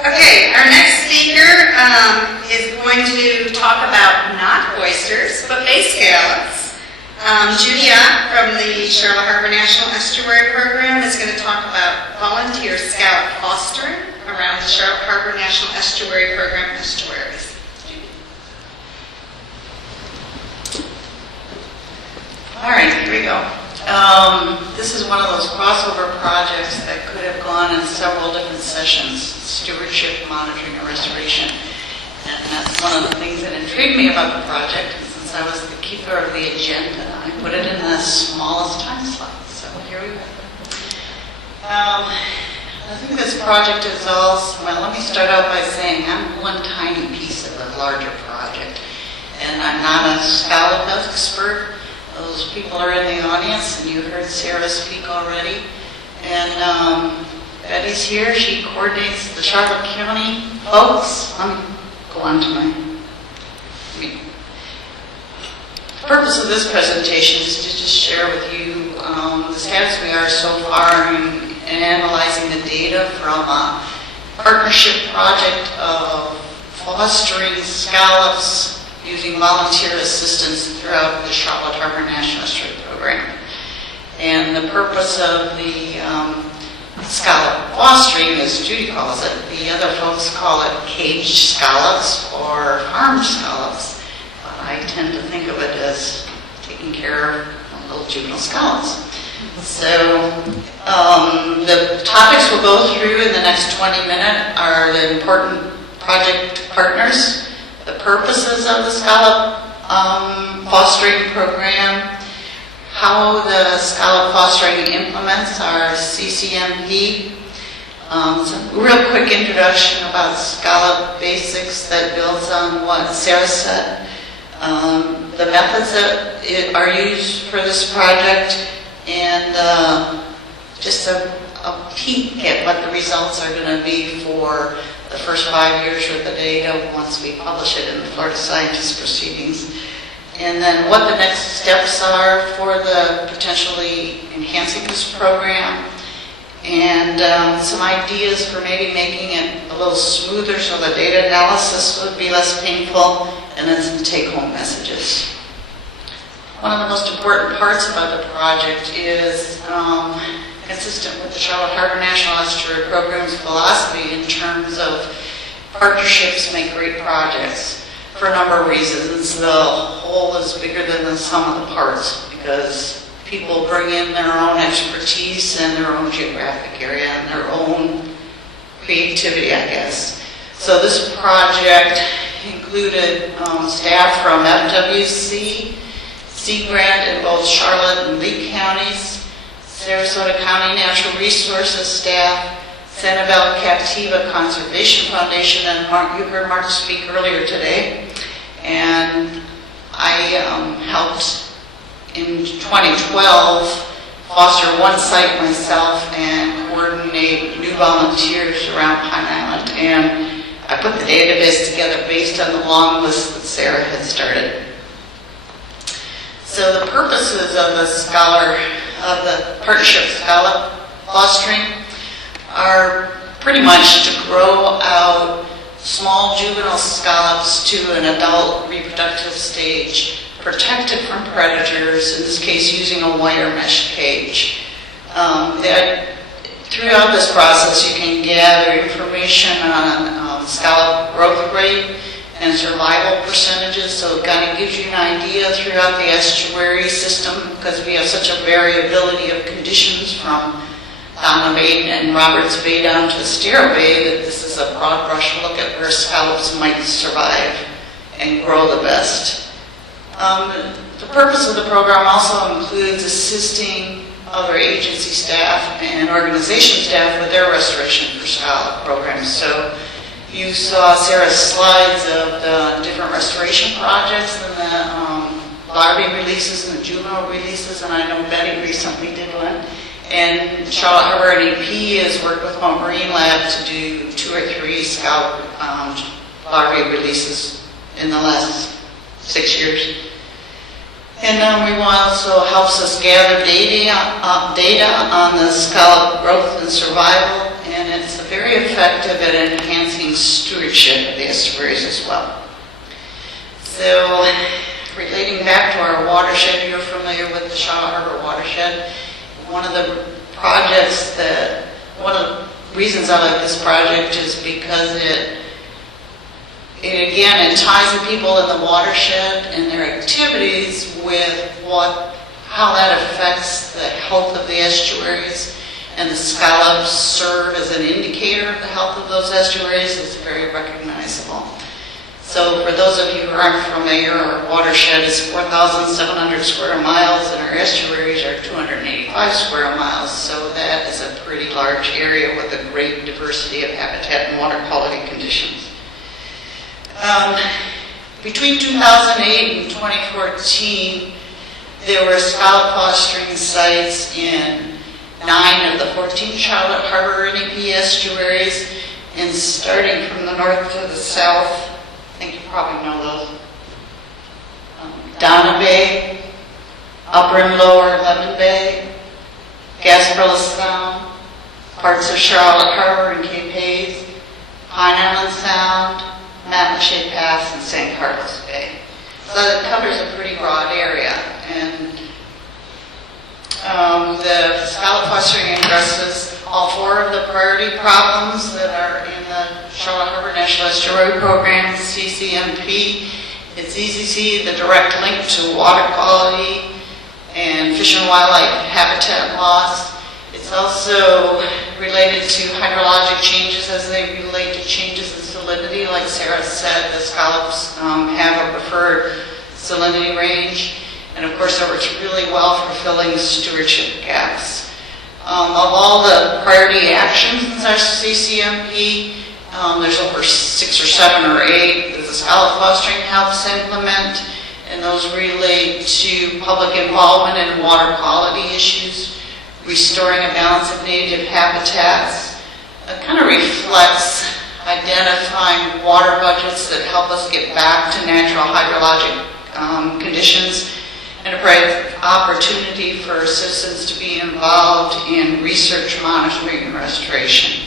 Okay, our next speaker is going to talk about not oysters, but bay scallops. Judy Ott from the Charlotte Harbor National Estuary Program is going to talk about volunteer scallop fostering around the Charlotte Harbor National Estuary Program estuaries. All right, here we go. This is one of those crossover projects that could have gone in several different sessions: stewardship, monitoring, and restoration. And that's one of the things that intrigued me about the project. And since I was the keeper of the agenda, I put it in the smallest time slot. So here we go. I think this project is also, well, let me start out by saying I'm one tiny piece of a larger project. And I'm not a scallop expert. Those people are in the audience, and you heard Sarah speak already. And Betty's here. She coordinates the Charlotte County folks. Let me go on to the purpose of this presentation is to just share with you the status we are so far in analyzing the data from a partnership project of fostering scallops using volunteer assistance throughout the Charlotte Harbor National Estuary Program. And the purpose of the scallop fostering, as Judy calls it, the other folks call it caged scallops or farmed scallops. But I tend to think of it as taking care of little juvenile scallops. So the topics we'll go through in the next 20 minutes are the important project partners, the purposes of the scallop fostering program, how the scallop fostering implements our CCMP, some real quick introduction about scallop basics that builds on what Sarah said, the methods that are used for this project, and just a peek at what the results are going to be for the first 5 years worth of data once we publish it in the Florida Scientist Proceedings. And then what the next steps are for the potentially enhancing this program, and some ideas for maybe making it a little smoother so the data analysis would be less painful, and then some take-home messages. One of the most important parts about the project is consistent with the Charlotte Harbor National Estuary Program's philosophy in terms of partnerships make great projects for a number of reasons. The whole is bigger than the sum of the parts because people bring in their own expertise and their own geographic area and their own creativity, I guess. So this project included staff from FWC, Seagrass in both Charlotte and Lee counties, Sarasota County Natural Resources staff, Sanibel-Captiva Conservation Foundation, and you heard Mark speak earlier today. And I helped in 2012 foster one site myself and coordinate new volunteers around Pine Island. And I put the database together based on the long list that Sarah had started. So the purposes of the Partnership Scallop Fostering are pretty much to grow out small juvenile scallops to an adult reproductive stage, protected from predators, in this case using a wire mesh cage. Throughout this process you can gather information on scallop growth rate and survival percentages, so it kind of gives you an idea throughout the estuary system because we have such a variability of conditions from Donna Bay and Roberts Bay down to Estero Bay that this is a broad brush look at where scallops might survive and grow the best. The purpose of the program also includes assisting other agency staff and organization staff with their restoration for scallop programs. So you saw Sarah's slides of the different restoration projects and the larvae releases and the juvenile releases, and I know Betty recently did one. And Charlotte Harbor NEP has worked with Home Marine Lab to do 2 or 3 scallop larvae releases in the last 6 years. And we also helps us gather data on the scallop growth and survival, and it's very effective at enhancing enhancing stewardship of the estuaries as well. So, relating back to our watershed, you're familiar with the Charlotte Harbor watershed. One of the reasons I like this project is because it ties the people in the watershed and their activities with how that affects the health of the estuaries, and the scallops serve as an indicator of the health of those estuaries. It's very recognizable. So for those of you who aren't familiar, our watershed is 4,700 square miles and our estuaries are 285 square miles. So that is a pretty large area with a great diversity of habitat and water quality conditions. Between 2008 and 2014, there were scallop fostering sites in 9 of the 14 Charlotte Harbor NEP estuaries, and starting from the north to the south, I think you probably know those, Donna Bay, Upper and Lower Lemon Bay, Gasparilla Sound, parts of Charlotte Harbor and Cape Hayes, Pine Island Sound, Matlacha Pass, and St. Carlos Bay. So it covers a pretty broad area, and the scallop fostering addresses all 4 of the priority problems that are in the Charlotte Harbor National Estuary Program, CCMP. It's easy to see the direct link to water quality and fish and wildlife habitat loss. It's also related to hydrologic changes as they relate to changes in salinity. Like Sarah said, the scallops have a preferred salinity range. And of course, it works really well for filling stewardship gaps. Of all the priority actions in our CCMP, there's over 6 or 7 or 8 that the scallop fostering helps implement, and those relate to public involvement in water quality issues, restoring a balance of native habitats. It kind of reflects identifying water budgets that help us get back to natural hydrologic conditions, and a bright opportunity for citizens to be involved in research, monitoring, and restoration.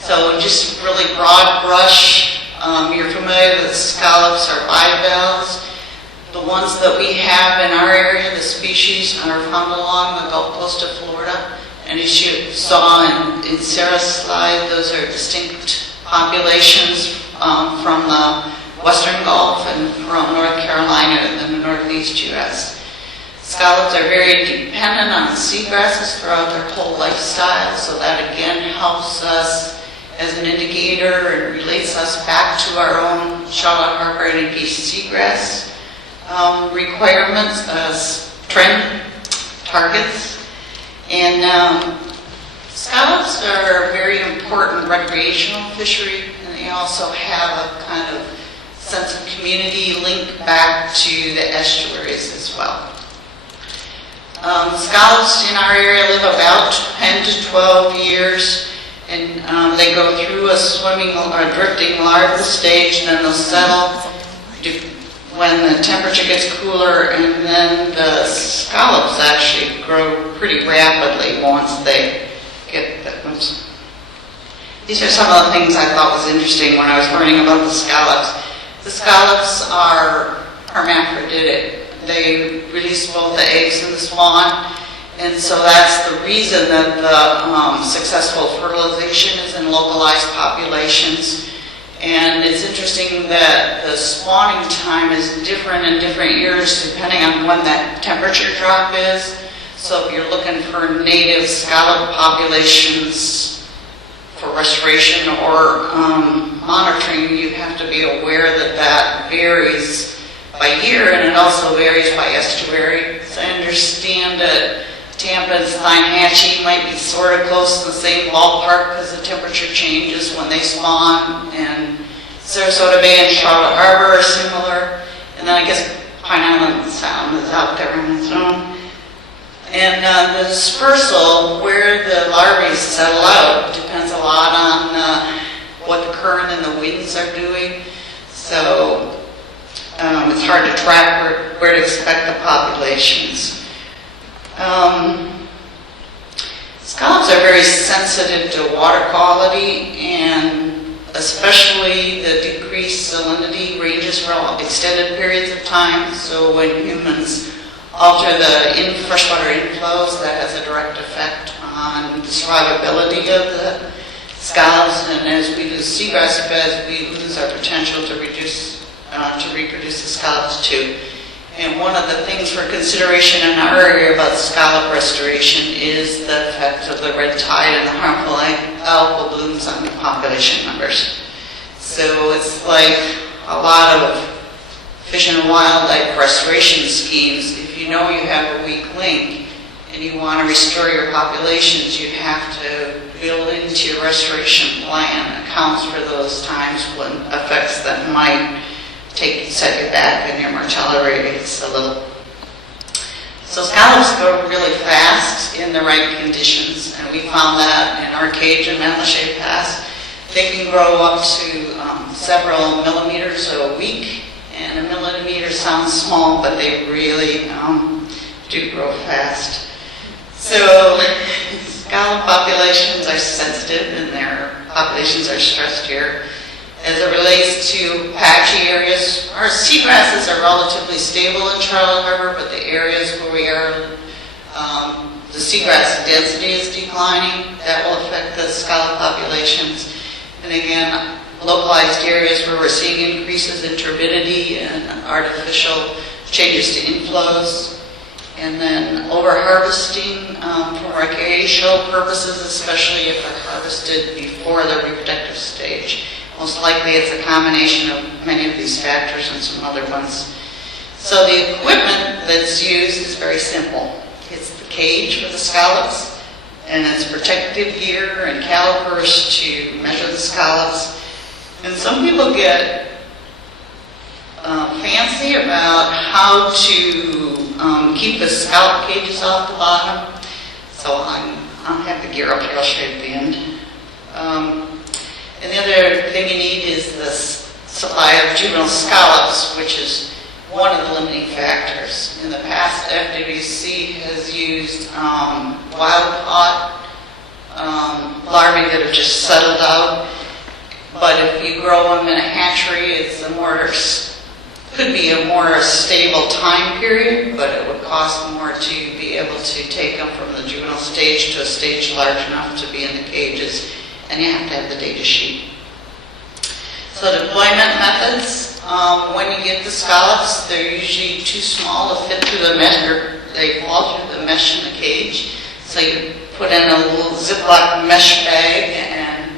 So just really broad brush, you're familiar with scallops or bivalves. The ones that we have in our area, the species, are found along the Gulf Coast of Florida. And as you saw in Sarah's slide, those are distinct populations from the Western Gulf and from North Carolina and the Northeast U.S. Scallops are very dependent on seagrasses throughout their whole lifestyle, so that again helps us as an indicator and relates us back to our own Charlotte Harbor NEP seagrass requirements as trend targets. And scallops are a very important recreational fishery, and they also have a kind of sense of community link back to the estuaries as well. Scallops in our area live about 10 to 12 years, and they go through a swimming or drifting larval stage, and then they'll settle when the temperature gets cooler, and then the scallops actually grow pretty rapidly once they get the, These are some of the things I thought was interesting when I was learning about the scallops. The scallops are hermaphroditic. They release both the eggs and the spawn, and so that's the reason that the successful fertilization is in localized populations. And it's interesting that the spawning time is different in different years depending on when that temperature drop is. So if you're looking for native scallop populations for restoration or monitoring, you have to be aware that that varies by year, and it also varies by estuary. So I understand that Tampa and Steinhatchee might be sort of close to the same ballpark because the temperature changes when they spawn, and Sarasota Bay and Charlotte Harbor are similar, and then I guess Pine Island Sound is out there on its own. And the dispersal, where the larvae settle out, depends a lot on what the current and the winds are doing. So it's hard to track where to expect the populations. Scallops are very sensitive to water quality, and especially the decreased salinity ranges for extended periods of time. So when humans alter the freshwater inflows, that has a direct effect on the survivability of the scallops, and as we lose seagrass beds, we lose our potential to reproduce the scallops too. And one of the things for consideration in our area about scallop restoration is the effect of the red tide and the harmful algal blooms on the population numbers. So it's like a lot of fish and wildlife restoration schemes. If you know you have a weak link and you want to restore your populations, you have to build into your restoration plan accounts for those times when effects that might set you back and your mortality rates a little. So scallops grow really fast in the right conditions, and we found that in our cage in Matlacha Pass. They can grow up to several millimeters a week, and a millimeter sounds small, but they really do grow fast. So scallop populations are sensitive and their populations are stressed here. As it relates to patchy areas, our seagrasses are relatively stable in Charlotte Harbor, but the areas where we are, the seagrass density is declining. That will affect the scallop populations. And again, localized areas where we're seeing increases in turbidity and artificial changes to inflows. And then over-harvesting for recreational purposes, especially if they're harvested before the reproductive stage. Most likely it's a combination of many of these factors and some other ones. So the equipment that's used is very simple. It's the cage for the scallops, and it's protective gear and calipers to measure the scallops. And some people get fancy about how to keep the scallop cages off the bottom. So I'll have the gear up here, I'll show you at the end. And the other thing you need is the supply of juvenile scallops, which is one of the limiting factors. In the past, FWRI has used wild-caught larvae that have just settled out. But if you grow them in a hatchery, could be a more stable time period, but it would cost more to be able to take them from the juvenile stage to a stage large enough to be in the cages, and you have to have the data sheet. So deployment methods, when you get the scallops, they're usually too small to fit through the mesh, or they fall through the mesh in the cage. So you put in a little Ziploc mesh bag, and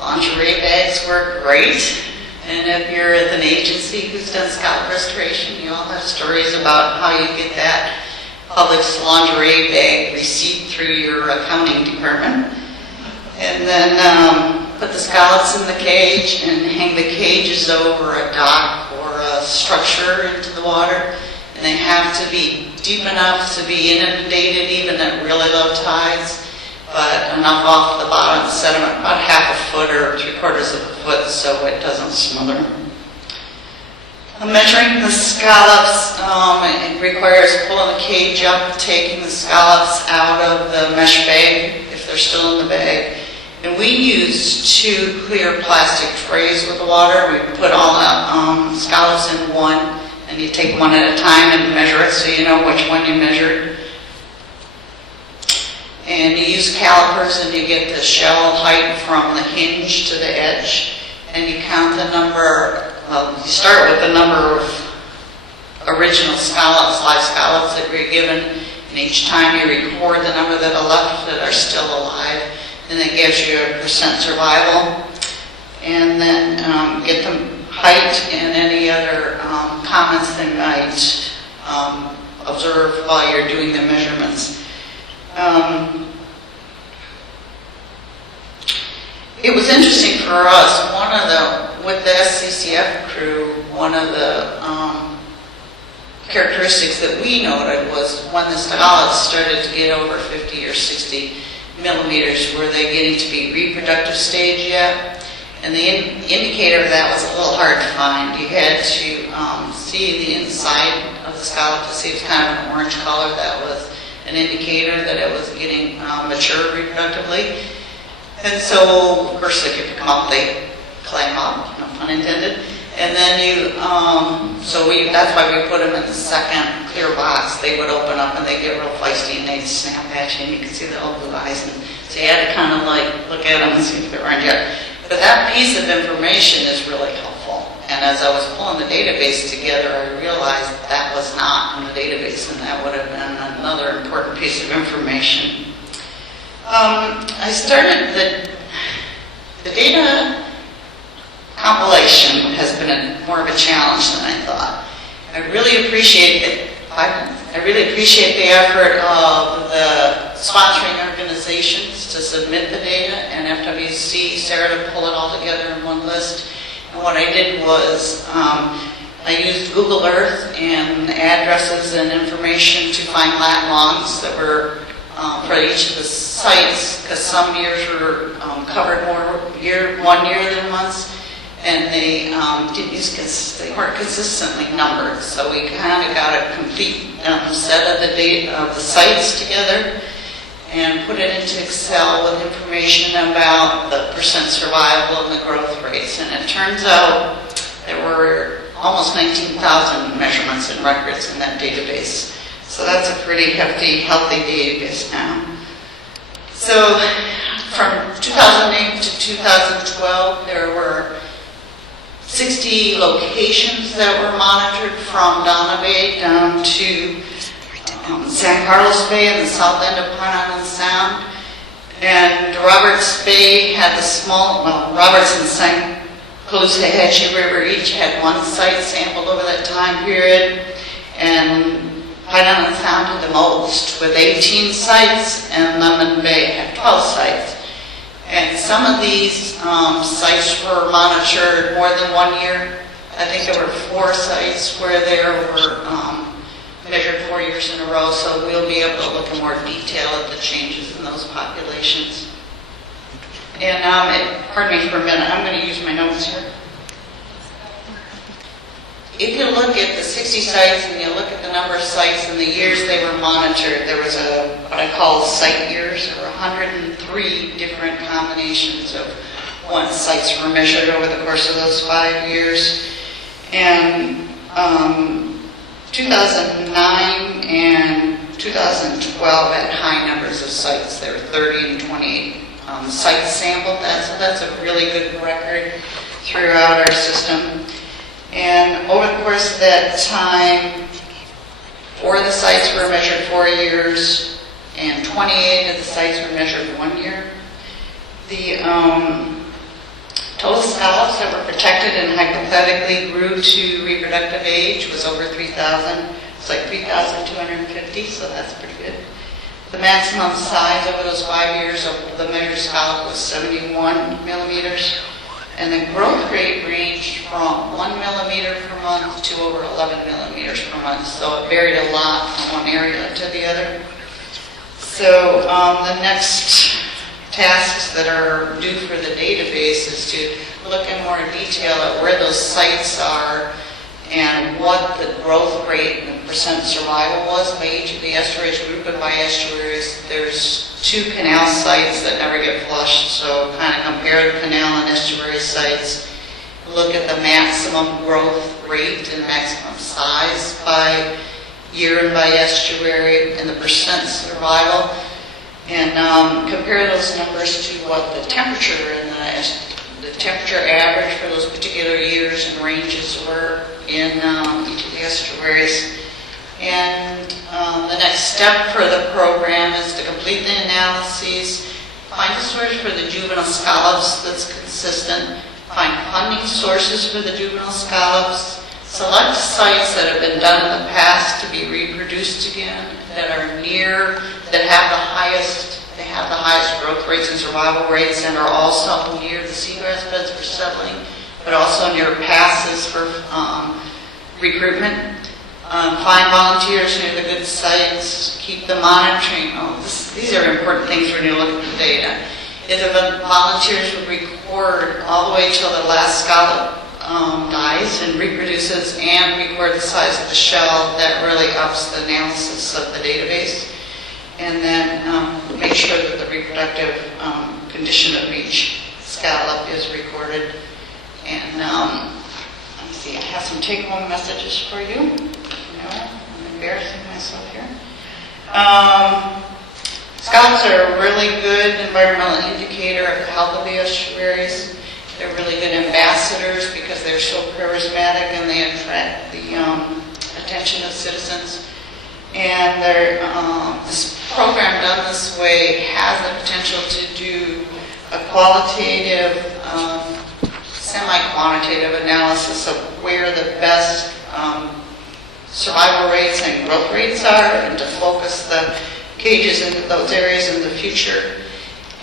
lingerie bags work great. And if you're at an agency who's done scallop restoration, you all have stories about how you get that Publix lingerie bag receipt through your accounting department. And then put the scallops in the cage and hang the cages over a dock or a structure into the water. And they have to be deep enough to be inundated even at really low tides, but enough off the bottom of the sediment, about half a foot or 3/4 of a foot, so it doesn't smother. Measuring the scallops, it requires pulling the cage up, taking the scallops out of the mesh bag if they're still in the bag. And we use 2 clear plastic trays with the water. We put all the scallops in one, and you take one at a time and measure it so you know which one you measured. And you use calipers and you get the shell height from the hinge to the edge. And you count the number, you start with the number of original scallops, live scallops that were given. And each time you record the number that are left that are still alive. And it gives you a % survival. And then get the height and any other comments they might observe while you're doing the measurements. It was interesting for us, with the SCCF crew, one of the characteristics that we noted was when the scallops started to get over 50 or 60 millimeters, were they getting to be reproductive stage yet? And the indicator of that was a little hard to find. You had to see the inside of the scallop to see it was kind of an orange color. That was an indicator that it was getting mature reproductively. And so, of course, they could come up, they clam up, no pun intended. And then that's why we put them in the second clear box. They would open up and they get real feisty and they'd snap at you and you can see the little blue eyes. And so you had to kind of like look at them and see if they weren't yet. But that piece of information is really helpful. And as I was pulling the database together, I realized that was not in the database, and that would have been another important piece of information. I started the data compilation has been more of a challenge than I thought. I really appreciate it. I really appreciate the effort of the sponsoring organizations to submit the data and FWC, Sarah, to pull it all together in one list. And what I did was I used Google Earth and addresses and information to find lat longs that were for each of the sites, because some years were covered more one year than months, and they they weren't consistently numbered. So we kind of got a complete set of the data of the sites together and put it into Excel with information about the percent survival and the growth rates. And it turns out there were almost 19,000 measurements and records in that database. So that's a pretty hefty, healthy database now. So from 2008 to 2012, there were 60 locations that were monitored from Donna Bay down to San Carlos Bay and the south end of Pine Island Sound. And Roberts Bay had Roberts and St. Caloosahatchee River each had one site sampled over that time period. And Pine Island Sound had the most with 18 sites, and Lemon Bay had 12 sites. And some of these sites were monitored more than 1 year. I think there were 4 sites where there were measured 4 years in a row, so we'll be able to look in more detail at the changes in those populations. And pardon me for a minute, I'm going to use my notes here. If you look at the 60 sites and you look at the number of sites and the years they were monitored, there was what I call site years. There were 103 different combinations of when sites were measured over the course of those 5 years. And 2009 and 2012 had high numbers of sites. There were 30 and 28 sites sampled. So that's a really good record throughout our system. And over the course of that time, 4 of the sites were measured 4 years, and 28 of the sites were measured 1 year. The total scallops that were protected and hypothetically grew to reproductive age was over 3,000. It's like 3,250, so that's pretty good. The maximum size over those 5 years of the measured scallop was 71 millimeters. And the growth rate ranged from 1 millimeter per month to over 11 millimeters per month. So it varied a lot from one area to the other. So the next tasks that are due for the database is to look in more detail at where those sites are and what the growth rate and percent survival was by each of the estuaries, grouped by estuaries. There's 2 canal sites that never get flushed, so kind of compare the canal and estuary sites. Look at the maximum growth rate and maximum size by year and by estuary and the percent survival. And compare those numbers to what the temperature and the temperature average for those particular years and ranges were in each of the estuaries. And the next step for the program is to complete the analyses, find a source for the juvenile scallops that's consistent, find funding sources for the juvenile scallops, select sites that have been done in the past to be reproduced again, that are near, that have the highest growth rates and survival rates, and are also near the seagrass beds for settling, but also near passes for recruitment. Find volunteers near the good sites, keep the monitoring. These are important things when you look at the data. If the volunteers would record all the way till the last scallop dies and reproduces and record the size of the shell, that really ups the analysis of the database. And then make sure that the reproductive condition of each scallop is recorded. And let me see, I have some take-home messages for you. No, I'm embarrassing myself here. Scallops are a really good environmental indicator of the health of the estuaries. They're really good ambassadors because they're so charismatic and they attract the attention of citizens. And this program done this way has the potential to do a qualitative, semi-quantitative analysis of where the best survival rates and growth rates are, and to focus the cages into those areas in the future.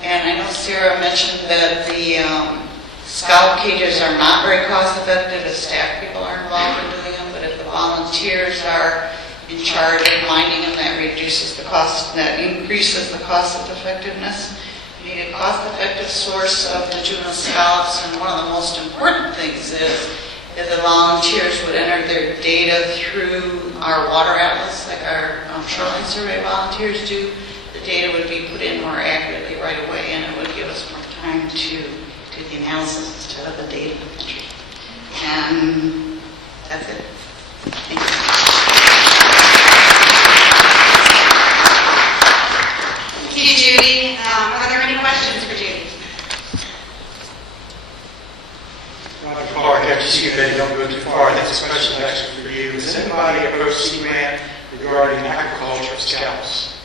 And I know Sarah mentioned that the scallop cages are not very cost effective if staff people are involved in doing them, but if the volunteers are in charge of minding them, that reduces the cost, that increases the cost effectiveness. You need a cost-effective source of the juvenile scallops, and one of the most important things is that the volunteers would enter their data through our water atlas, like our shoreline survey volunteers do. The data would be put in more accurately right away, and it would give us more time to do the analysis instead of the data entry. And that's it. Thank you. Thank you, Judy. Are there any questions for Judy? Before I catch you, see if don't go too far, I think this question is actually for you. Has anybody approached Seagrass regarding agriculture of scallops?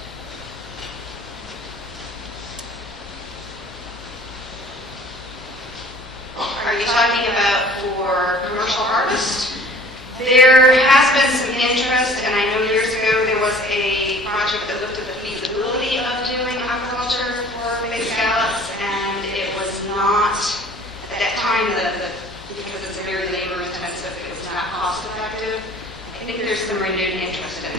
Are you talking about for commercial harvest? There has been some interest, and I know years ago there was a project that looked at the feasibility of doing aquaculture for big scallops, and it was not, at that time, because it's a very labor intensive, it was not cost effective. I think there's some renewed interest in